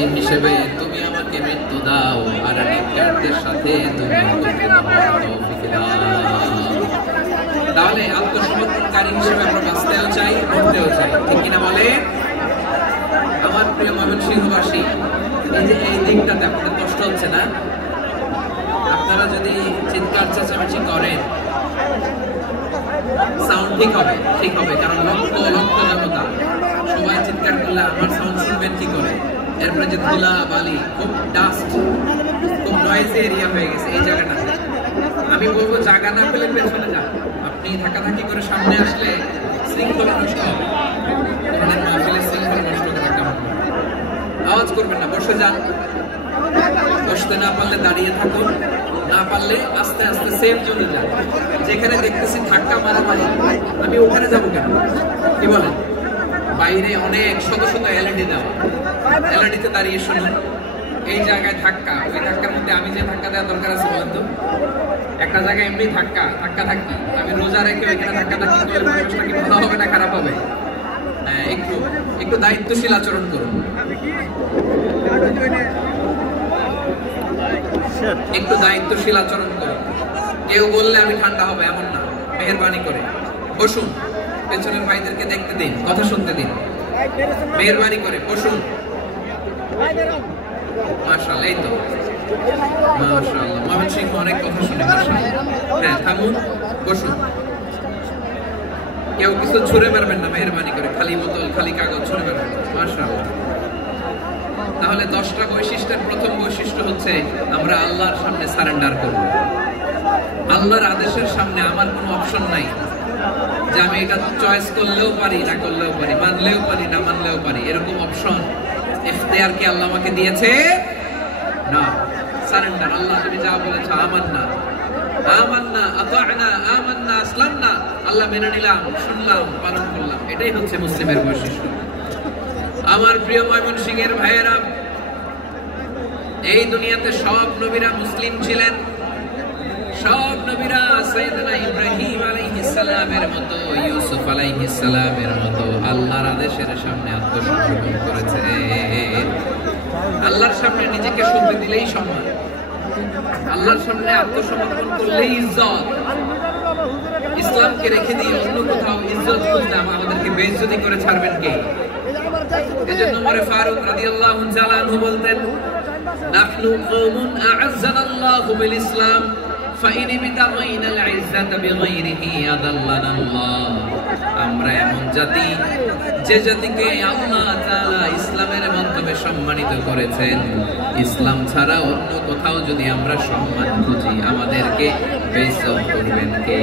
মুসলিম হিসেবে তুমি আমাকে মৃত্যু দাও, আর নেককারদের সাথে তুমি আমাকে তৌফিক দাও। তাহলে আত্মসমর্পণকারী হিসেবে আমরা বাঁচতেও চাই, মরতেও চাই, ঠিক কিনা বলে? আমার প্রিয় ময়মনসিংহবাসী, এই যে এই দিকটাতে আপনাদের কষ্ট হচ্ছে না? আপনারা যদি চিৎকার চেঁচামেচি করেন, সাউন্ড ঠিক হবে, ঠিক হবে, কারণ লক্ষ লক্ষ জনতা সবাই চিৎকার করলে আমার সাউন্ড শুনবেন কি করে? এরপরে যে ধুলা বালি, খুব ডাস্ট, খুব নয়েজি এরিয়া হয়ে গেছে এই জায়গাটা। আমি বলবো জায়গা না পেলে পেছনে যান, আপনি ধাক্কাধাক্কি করে সামনে আসলে শৃঙ্খলা নষ্ট হবে। মাহফিলের শৃঙ্খলা নষ্ট করা কেমন? আওয়াজ করবেন না, বসে যান। বসতে না পারলে দাঁড়িয়ে থাকুন, না পারলে আস্তে আস্তে সেফ জোনে যান। যেখানে দেখতেছি ধাক্কা মারামারি, আমি ওখানে যাবো কেন? কি বলেন? বাইরে অনেক শত শত এলইডি দেওয়া, এলইডিতে দাঁড়িয়ে শুনুন। এই জায়গায় ধাক্কা, ওই ধাক্কার মধ্যে আমি যে ধাক্কা দেওয়া দরকার আছে বলেন তো? একটা জায়গায় এমনি ধাক্কা ধাক্কি, আমি রোজা রেখে ওইখানে ধাক্কি করলে পরিবেশটা কি ভালো হবে না খারাপ হবে? একটু একটু দায়িত্বশীল আচরণ করুন, একটু দায়িত্বশীল আচরণ করুন। কেউ বললে আমি ঠান্ডা হবে এমন না, মেহেরবানি করে বসুন। পেছনের ভাইদেরকে দেখতে দিন, কথা শুনতে দিন, মেহেরবানি করে বসুন। মাশাআল্লাহ, এই তো মাশাআল্লাহ, ময়মনসিংহ অনেক কথা শুনে মাশাআল্লাহ। হ্যাঁ, থামুন, বসুন। কেউ কিছু ছুঁড়ে মারবেন না, মেহেরবানি করে। খালি বোতল, খালি কাগজ ছুঁড়ে মারবেন না, মাশাআল্লাহ। তাহলে 10টা বৈশিষ্ট্যের প্রথম বৈশিষ্ট্য হচ্ছে আমরা আল্লাহর সামনে সারেন্ডার করব। আল্লাহর আদেশের সামনে আমার কোনো অপশন নাই যে আমি এটা চয়েস করলেও পারি, না করলেও পারি, মানলেও পারি, না মানলেও পারি, এরকম অপশন ইখতিয়ার কি আল্লাহ আমাকে দিয়েছে? না। সারেন্ডার। আল্লাহ তুমি যা বলেছো, আমান্না আমান্না আতা'না আমান্না আসলামনা, আল্লাহ মেনে নিলাম, শুনলাম, পালন করলাম। এটাই হচ্ছে মুসলিমের বৈশিষ্ট্য। আমার প্রিয় ময়মনসিংহের ভাইয়েরা, এই দুনিয়াতে সব নবীরা মুসলিম ছিলেন। সব নবীরা সাইয়েদনা ইব্রাহিম আলাইহিস সালামের মতো, ইউসুফ আলাইহিস সালামের মতো আল্লাহর আদেশের সামনে আত্মসমর্পণ করেছে। আল্লাহর সামনে নিজেকে সঁপে দিলেই সম্মান, আল্লাহর সামনে আত্মসমর্পণ করলেই ইজ্জত। ইসলামকে রেখে দিয়ে অন্য কোথাও ইজ্জত খুঁজলাম, আমাদেরকে বেইজ্জতি করে ছাড়বেন কে? এজন্য ওমর ফারুক রাদিয়াল্লাহু তাআলা আনহু বলতেন, নাহনু কওমুন আ'আজ্জানাল্লাহু বিল ইসলাম ফাইন বিতাগাইনাল ইজ্জাতা বিগাইরিহি আদাল্লানাল্লাহ। আমরা এমন জাতি, যে জাতিকে আল্লাহ তাআলা ইসলামের মাধ্যমে সম্মানিত করেছেন। ইসলাম ছাড়া অন্য কোথাও যদি আমরা সম্মান খুঁজি, আমাদেরকে বেইজ্জত করবেন কে?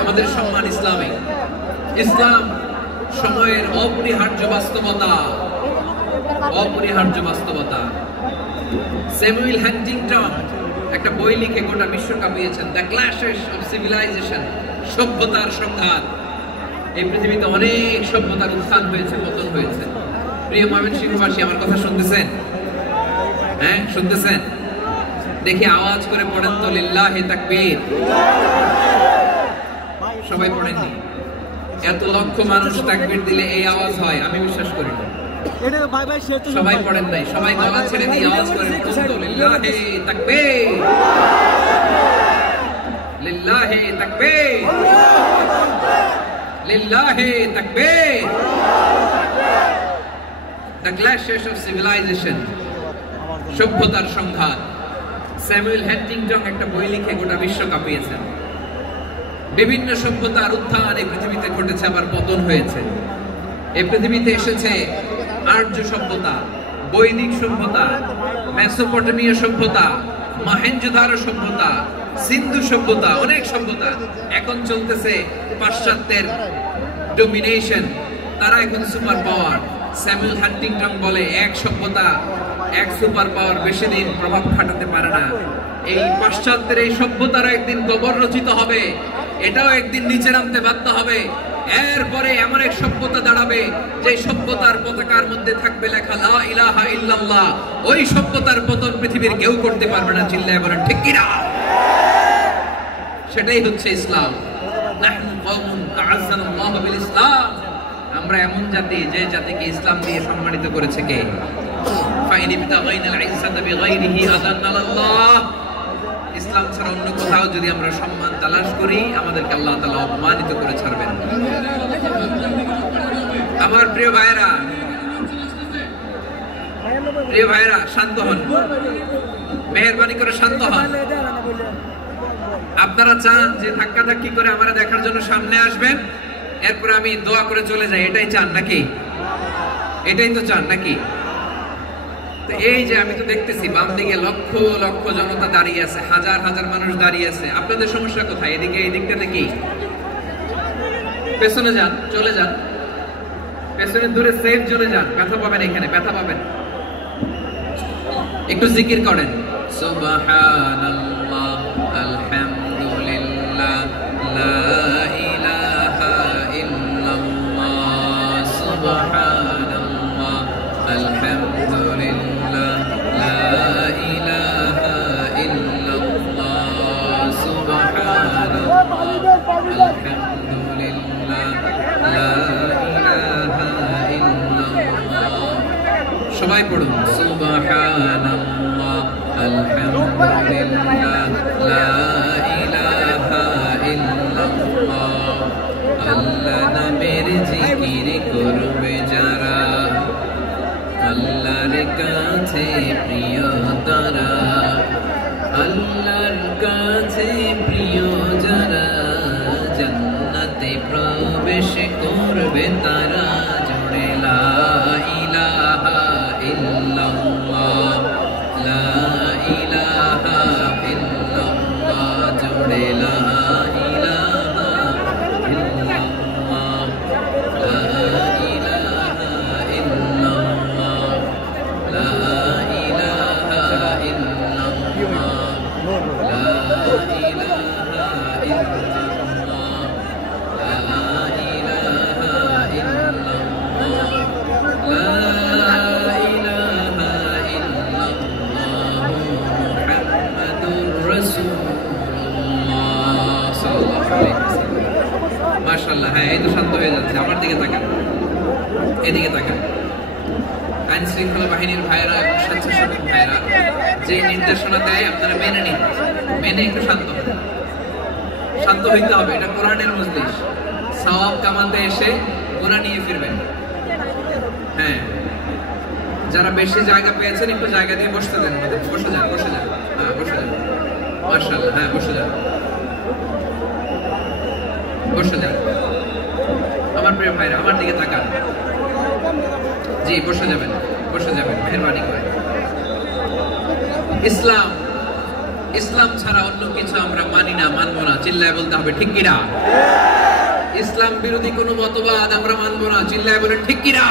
আমাদের সম্মান ইসলামে। ইসলাম সময়ের অপরিহার্য বাস্তবতা, অপরিহার্য বাস্তবতা। স্যামুয়েল হান্টিংটন একটা বই লিখে গোটা বিশ্ব কাঁপিয়েছেন, দ্য ক্ল্যাশেস অফ সিভিলাইজেশন, সভ্যতার সংঘাত। এই পৃথিবীতে অনেক সভ্যতার উত্থান হয়েছে, পতন হয়েছে। প্রিয় ময়মনসিংহবাসী, আমার কথা শুনতেছেন? হ্যাঁ, শুনতেছেন? দেখি আওয়াজ করে পড়েন তো, লিল্লাহি তাকবীর। সবাই পড়েননি? এত লক্ষ মানুষ তাকবীর দিলে এই আওয়াজ হয়, আমি বিশ্বাস করি না। সবাই পড়েন নাই, সবাই গলা ছেড়ে দিয়ে আওয়াজ করেন তো, লিল্লাহি তাকবীর, লিল্লাহি তাকবীর, লিল্লাহি তাকবীর। দ্য ক্ল্যাশেস অফ সিভিলাইজেশন, সভ্যতার সংঘাত। স্যামুয়েল হান্টিংটন একটা বই লিখে গোটা বিশ্ব কাঁপিয়েছেন। বিভিন্ন সভ্যতার উত্থান এই পৃথিবীতে ঘটেছে, আবার পতন হয়েছে। এই পৃথিবীতে এসেছে আর্য সভ্যতা, বৈদিক সভ্যতা, মেসোপটেমীয় সভ্যতা, মহেঞ্জোদারো সভ্যতা, সিন্ধু সভ্যতা, অনেক সভ্যতা। এখন চলতেছে পাশ্চাত্যের ডমিনেশন, তারা এখন সুপার পাওয়ার। স্যামুয়েল হান্টিংটন বলে, এক সভ্যতা, এক সুপার পাওয়ার বেশি দিন প্রভাব খাটাতে পারে না। এই পাশ্চাত্যের এই সভ্যতারও একদিন কবর রচিত হবে, এটাও একদিন নিচে নামতে বাধ্য হবে। এরপরে এমন এক সভ্যতা দাঁড়াবে, যে সভ্যতার পতাকার মধ্যে থাকবে লেখা লা ইলাহা ইল্লাল্লাহ। ওই সভ্যতার পতন পৃথিবীর কেউ করতে পারবে না, চিল্লায় বলেন ঠিক কিনা? সেটাই হচ্ছে ইসলাম। নাহনু কওমুন আ'আজ্জানাল্লাহু বিল ইসলাম আমরা এমন জাতি যে জাতিকে ইসলাম দিয়ে সম্মানিত করেছে কে? ইসলাম ছাড়া অন্য কোথাও যদি আমরা সম্মান তালাশ করি, আমাদেরকে আল্লাহ তাআলা অপমানিত করে ছাড়বেন। আমার প্রিয় ভাইরা শান্ত হন, মেহেরবানি করে শান্ত হন। আপনারা চান যে ধাক্কাধাক্কি করে আমারা দেখার জন্য সামনে আসবেন, এরপরে আমি দোয়া করে চলে যাই, এটাই চান নাকি? এটাই তো চান নাকি? তো এই যে আমি তো দেখতেছি বাম দিকে লক্ষ লক্ষ জনতা দাঁড়িয়ে আছে, হাজার হাজার মানুষ দাঁড়িয়ে আছে। আপনাদের সমস্যা কোথায়? এদিকে এই দিকটাতে কি? পেছনে যান, চলে যান, পেছনে দূরে সেফ জোনে যান। ব্যথা পাবেন, এখানে ব্যথা পাবেন। একটু জিকির করেন, সুবহানাল্লাহ, আলহামদুলিল্লাহ, লা ইলাহা ইল্লাল্লাহ, সুবহানাল্লাহ, আলহামদুলিল্লাহ, লা ইলাহা ইল্লাল্লাহ, সুবহানাল্লাহ, আলহামদুলিল্লাহ, লা ইলাহা ইল্লাল্লাহ। সবাই পড়ুন, সুবহানাল্লাহ, আলহামদুলিল্লাহ, লা ইলাহা ইল্লাল্লাহ। আল্লাহ নামের জিকির করবে যারা, আল্লাহর কাছে প্রিয় তারা, আল্লাহর কাছে প্রিয় যারা, জান্নাতে প্রবেশ করবে তারা। জোরে লা ইলাহা ইল্লাল্লাহ, লা ইলাহা ইল্লাল্লাহ, জোরে লা ইলাহা ইল্লাল্লাহ, লা ইলাহা ইল্লাল্লাহ, লা ইলাহা ইল্লাল্লাহ, লা ইলাহা ইল্লাল্লাহ, লা ইলাহা ইল্লাল্লাহ, লা মাশাআল্লাহ। হ্যাঁ, এই তো শান্ত হয়ে যাচ্ছে। আমার দিকে তাকান, এদিকে তাকান। আইন শৃঙ্খলা বাহিনীর ভাইরা এবং স্বেচ্ছাসেবক ভাইরা যে নির্দেশনা দেয় আপনারা মেনে নিন, মেনে একটু শান্ত হন। শান্ত হইতে হবে, এটা কোরআনের মজলিস। সওয়াব কামাতে এসে গুনাহ নিয়ে ফিরবেন। হ্যাঁ, যারা বেশি জায়গা পেয়েছেন একটু জায়গা দিয়ে বসতে দেন। বসে যান, বসে যান। হ্যাঁ, বসে যান। মাশাআল্লাহ। হ্যাঁ, বসে যান, বসে যান। আমার প্রিয় ভাইরা, আমার দিকে তাকান। জি, বসে যাবেন, বসে যাবেন, মেহেরবানি করে। ইসলাম, ইসলাম ছাড়া অন্য কিছু আমরা মানি না, মানবো না। চিল্লায় বলতে হবে ঠিক কিনা? ইসলাম বিরোধী কোনো মতবাদ আমরা মানবো না। চিল্লায় বলে ঠিক কিনা?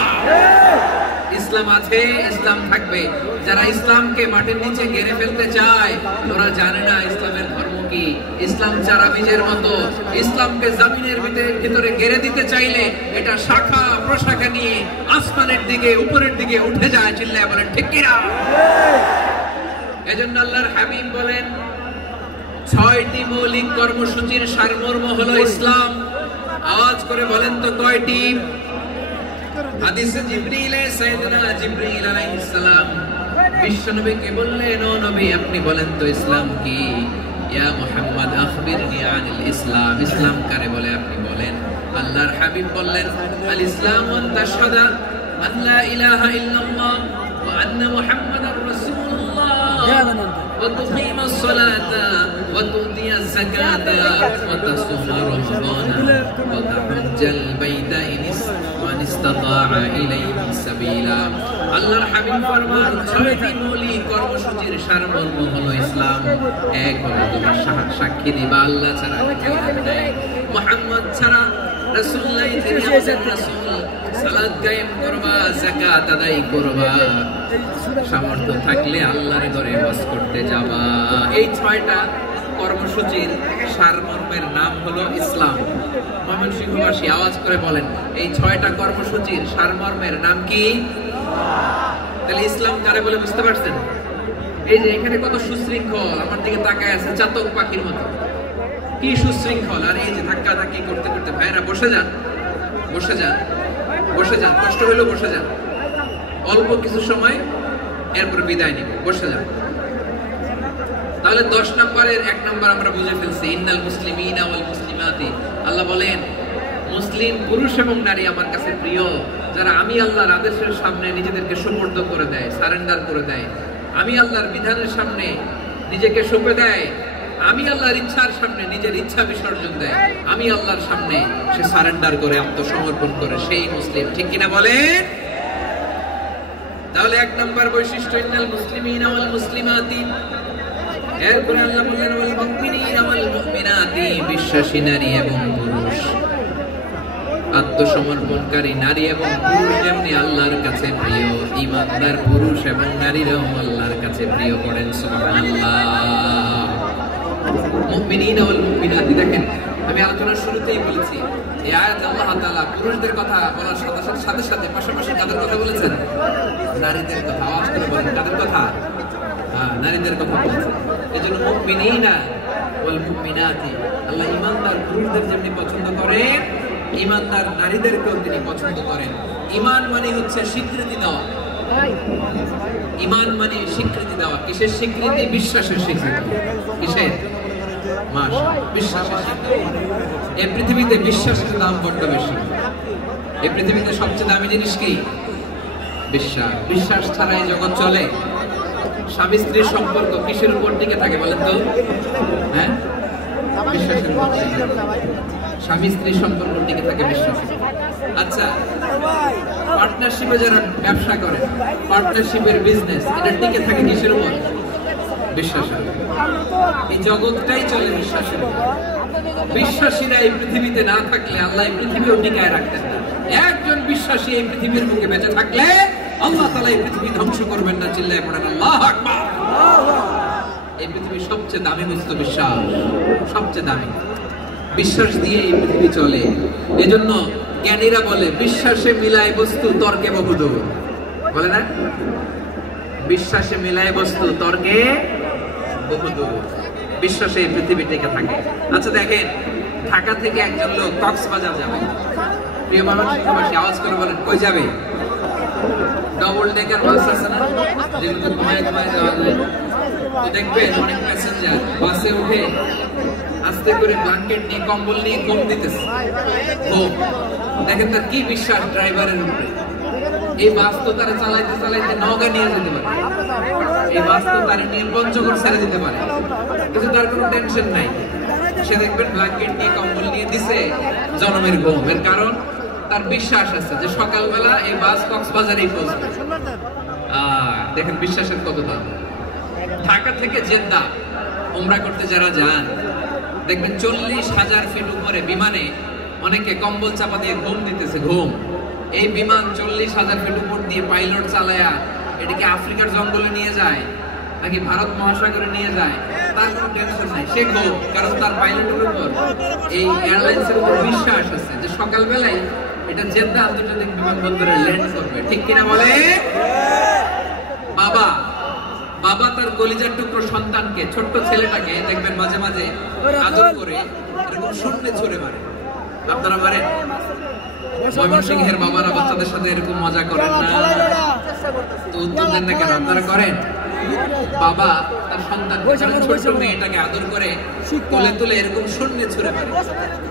ইসলাম আছে, ইসলাম থাকবে। যারা ইসলামকে মাটির নিচে গেড়ে ফেলতে চায়, ওরা জানে না ইসলামের ধর্ম কি। ইসলাম চারা বীজের মতো, ইসলামকে জমিনের ভিতরে গেড়ে দিতে চাইলে এটা শাখা প্রশাখা নিয়ে আসমানের দিকে, উপরের দিকে উঠে যায়। চিল্লায় বলেন ঠিক কিনা? এজন্য আল্লাহর হাবিব বলেন, ৬টি মৌলিক কর্মসূচির সারমর্ম হলো ইসলাম। আওয়াজ করে বলেন তো কয়টি? হাদিসে জিবরিলে সাইয়েদনা জিবরিল আলাইহিস সালাম বিশ্বনবীকে বললেন, ও নবী আপনি বলেন তো ইসলাম কি? ইয়া মুহাম্মদ আখবিরনি আনিল ইসলাম। ইসলাম কারে বলে আপনি বলেন। আল্লাহর হাবিব বললেন, আল ইসলামু আন তাশহাদা আন লা ইলাহা ইল্লাল্লাহ ওয়া আন্না মুহাম্মাদার রাসূলুল্লাহ ওয়া তুকিমাস সালাতা ওয়া তু'তিয়াজ যাকাতা ওয়া তাসুমা রমাদানা ওয়া তাহজ্জাল বাইতা মান ইসতাতাআ ইলাইহি সাবিলা। আল্লাহর হাবিব ফরমান, ৬টি মৌলিক কর্মসূচির সারমর্ম হলো ইসলাম। এক হলো তুমি সাক্ষী দিবা আল্লাহ ছাড়া কেউ নেই, মুহাম্মদ ছাড়া রাসূল নাই, তিনি আমাদের রাসূল। সালাত কায়েম করবা, যাকাত আদায় করবা, সামর্থ্য থাকলে আল্লাহর ঘরে হজ করতে যাবা। এই ৬টা কর্মসূচির সারমর্মের নাম হলো ইসলাম। ময়মনসিংহবাসী আওয়াজ করে বলেন, এই ৬টা কর্মসূচির সারমর্মের নাম কি? তাহলে ইসলাম কারে বলে বুঝতে পারছেন? এই যে এখানে কত সুশৃঙ্খল, আমার দিকে তাকায় আছে চাতক পাখির মতো, কি সুশৃঙ্খল। আর এই যে ধাক্কা ধাক্কি করতে করতে, ভাইরা বসে যান, বসে যান। বসে যান, কষ্ট হলেও বসে যান, অল্প কিছু সময়, এরপর বিদায় নিব, বসে যান। তাহলে 10 নম্বরের 1 নম্বর আমরা বুঝে ফেলছি, ইন্নাল মুসলিমিনা ওয়াল মুসলিমাতি। আল্লাহ বলেন মুসলিম পুরুষ এবং নারী আমার কাছে প্রিয়, যারা আমি আল্লাহর আদেশের সামনে নিজেদেরকে সুপর্দ করে দেয়, সারেন্ডার করে দেয়, আমি আল্লাহর বিধানের সামনে নিজেকে সঁপে দেয়, আমি আল্লাহর ইচ্ছার সামনে নিজের ইচ্ছা বিসর্জন দেয়, আমি আল্লাহর সামনে সে সারেন্ডার করে, আত্মসমর্পণ করে, সেই মুসলিম। ঠিক কিনা বলেন? তাহলে 1 নম্বর বৈশিষ্ট্য ইন্নাল মুসলিমিনা ওয়াল মুসলিমাতি। এরপর আল্লাহ বললেন ওয়াল মুমিনিনা ওয়াল মুমিনাতি, বিশ্বাসী নারী এবং পুরুষ, আত্মসমর্পণকারী নারী এবং পুরুষ যেমনি আল্লাহর কাছে প্রিয়, ঈমানদার পুরুষ এবং নারীরাও আল্লাহর কাছে প্রিয়। পড়েন সুবহানাল্লাহ। মুমিনিনা ওয়াল মুমিনাতি, দেখেন আমি আলোচনার শুরুতেই বলেছি এই আয়াতে আল্লাহ তাআলা পুরুষদের কথা বলার সাথে সাথে পাশাপাশি কাদের কথা বলেছেন? নারীদের কথা। আওয়াজ করে বলেন, কাদের কথা? নারীদের কথা বলেছেন। এজন্য মুমিনিনা ওয়াল মুমিনাতি, আল্লাহ ঈমানদার পুরুষদের যেমনি পছন্দ করেন, ঈমানদার নারীদেরকেও তিনি পছন্দ করেন। ঈমান মানে হচ্ছে স্বীকৃতি দেওয়া। ঈমান মানে স্বীকৃতি দেওয়া। কিসের স্বীকৃতি? বিশ্বাসের স্বীকৃতি। কিসের? বিশ্বাসের স্বীকৃতি। এই পৃথিবীতে বিশ্বাসের দাম বড্ড বেশি। এই পৃথিবীতে সবচেয়ে দামি জিনিস কি? বিশ্বাস। বিশ্বাস ছাড়া এই জগৎ চলে। স্বামী স্ত্রীর সম্পর্ক কিসের উপর টিকে থাকে বলেন তো? হ্যাঁ, বিশ্বাসের উপর। স্বামী স্ত্রীর সম্পর্ক টিকে থাকে বিশ্বাস। আচ্ছা, পার্টনারশিপে যারা ব্যবসা করে, পার্টনারশিপের বিজনেস, এটা টিকে থাকে কিসের উপর? বিশ্বাসের। এই জগৎটাই চলে বিশ্বাসের উপর। বিশ্বাসীরা এই পৃথিবীতে না থাকলে আল্লাহ এই পৃথিবীও টিকায় রাখতেন না। একজন বিশ্বাসী এই পৃথিবীর বুকে বেঁচে থাকলে আল্লাহ তাআলা এই পৃথিবী ধ্বংস করবেন না। চিল্লায় পড়েন আল্লাহু আকবার। এই পৃথিবীর সবচেয়ে দামি বস্তু বিশ্বাস, সবচেয়ে দামি। বিশ্বাস দিয়ে এই পৃথিবী চলে। এজন্য জ্ঞানীরা বলে বিশ্বাসে মিলায় বস্তু, তর্কে বহুদূর। বলে না? বিশ্বাসে মিলায় বস্তু, তর্কে বহুদূর। বিশ্বাসে এই পৃথিবী টিকে থাকে। আচ্ছা দেখেন, ঢাকা থেকে একজন লোক কক্সবাজার যাবে। প্রিয় বাংলাদেশবাসী আওয়াজ করে বলেন, কই যাবে? ডবল ডেকার বাস আছে না, যেগুলো ঘুমায় ঘুমায় যাওয়া যায়। দেখবেন অনেক প্যাসেঞ্জার বাসে উঠে আস্তে করে ব্ল্যাঙ্কেট নিয়ে, কম্বল নিয়ে ঘুম দিতেছে। দেখেন তার কি বিশ্বাস ড্রাইভারের উপরে। এই বাস তো তারা চালাইতে চালাইতে নওগাঁ নিয়ে যেতে পারে, এই বাস তো তারা নিয়ে পঞ্চগড় ছেড়ে দিতে পারে, কিন্তু তার কোনো টেনশন নাই। সে দেখবেন ব্ল্যাঙ্কেট নিয়ে, কম্বল নিয়ে দিছে, জনমের ঘুম। এর কারণ তার বিশ্বাস আছে যে সকালবেলা এই বাস কক্সবাজারেই পৌঁছবে। দেখেন বিশ্বাসের কত দাম। ঢাকা থেকে জেদ্দা উমরা করতে যারা যান, দেখবেন 40,000 ফিট উপরে বিমানে অনেকে কম্বল চাপা দিয়ে ঘুম দিতেছে। ঘুম। এই বিমান 40,000 ফিট উপর দিয়ে পাইলট চালায়া এটাকে আফ্রিকার জঙ্গলে নিয়ে যায় নাকি ভারত মহাসাগরে নিয়ে যায়, তার কোনো টেনশন নাই। সে ঘুম, কারণ তার পাইলটের উপর, এই এয়ারলাইন্সের উপর বিশ্বাস আছে যে সকালবেলায় এটা জেদ্দা আন্তর্জাতিক বিমানবন্দরে ল্যান্ড করবে। ঠিক কিনা বলে? বাবা তার কলিজার টুকরো সন্তানকে, ছোট্ট ছেলেটাকে দেখবেন মাঝে মাঝে আদর করে এরকম শূন্যে ছুঁড়ে মারে। আপনারা মারেন? ময়মনসিংহের বাবারা বাচ্চাদের সাথে এরকম মজা করেন না? তো উত্তর দেন না কেন? আপনারা করেন? বাবা তার সন্তানকে, ছোট্ট মেয়েটাকে আদর করে কোলে তুলে এরকম শূন্যে ছুঁড়ে মারে।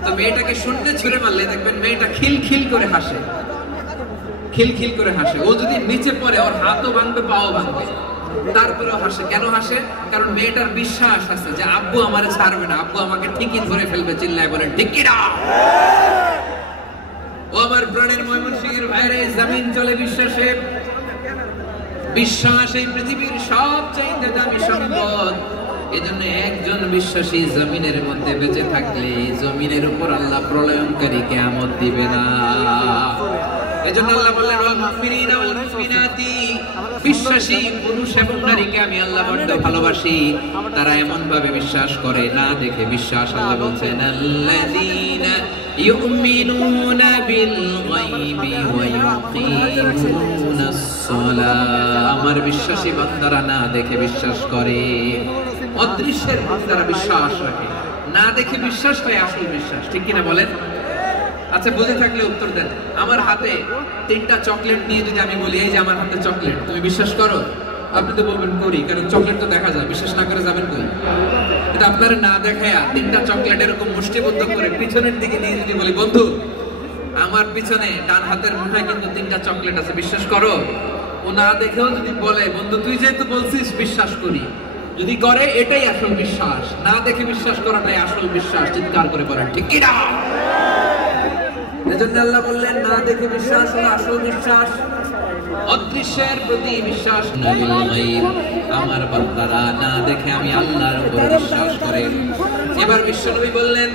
তো মেয়েটাকে শূন্যে ছুঁড়ে মারলে দেখবেন মেয়েটা খিলখিল করে হাসে, খিলখিল করে হাসে। ও যদি নিচে পড়ে ওর হাতও ভাঙবে, পাও ভাঙবে, তারপরেও হাসে। কেন হাসে? কারণ মেয়েটার বিশ্বাস আছে যে আব্বু আমারে ছাড়বে না, আব্বু আমাকে ঠিকই ধরে ফেলবে। চিল্লায় বলেন ঠিক কিনা? ও আমার প্রাণের ময়মনসিংহের ভাইরা, এই জমিন চলে বিশ্বাসে। বিশ্বাস এই পৃথিবীর সবচেয়ে দামি সম্পদ। এজন্য একজন বিশ্বাসী জমিনের মধ্যে বেঁচে থাকলে জমিনের উপর আল্লাহ প্রলয়ঙ্কারী কিয়ামত দিবে না। এজন্য আল্লাহ বললেন ওয়াল মুমিনিনা ওয়াল মুমিনাতি, বিশ্বাসী পুরুষ এবং নারীকে আমি আল্লাহ বড় ভালোবাসি। তারা এমন ভাবে বিশ্বাস করে, না দেখে বিশ্বাস। আল্লাহ বলছেন আল্লাযীনা ইউমিনুনা বিল গায়বি ওয়া ইউকিমুনাস সালাহ। আমার বিশ্বাসী বান্দারা না দেখে বিশ্বাস করে। অদৃশ্যের প্রতি তারা বিশ্বাস রাখে, না দেখে বিশ্বাস হয় আসল বিশ্বাস। ঠিক কিনা বলেন? আচ্ছা বুঝে থাকলে উত্তর দেন। আমার হাতে 3টা চকলেট নিয়ে যদি আমি বলি এই যে আমার হাতে চকলেট, তুমি বিশ্বাস করো? আপনি তো বলবেন করি, কারণ চকলেট তো দেখা যায়, বিশ্বাস না করে যাবেন কই? এটা আপনারা না দেখায়া 3টা চকলেট এরকম মুষ্টিবদ্ধ করে পিছনের দিকে নিয়ে যদি বলি বন্ধু আমার পিছনে ডান হাতের মুঠায় কিন্তু 3টা চকলেট আছে, বিশ্বাস করো? ও না দেখেও যদি বলে বন্ধু তুই যেহেতু বলছিস বিশ্বাস করি, যদি করে এটাই আসল বিশ্বাস, না দেখে বিশ্বাস করাটাই আসল বিশ্বাস। চিৎকার করে বলেন ঠিক কি না? এজন্য আল্লাহ বললেন না দেখে বিশ্বাস হলো আসল বিশ্বাস, অদৃশ্যের প্রতি বিশ্বাস নয়। আমার বান্দারা না দেখে আমি আল্লাহর উপর বিশ্বাস করে। এবার বিশ্বনবী বললেন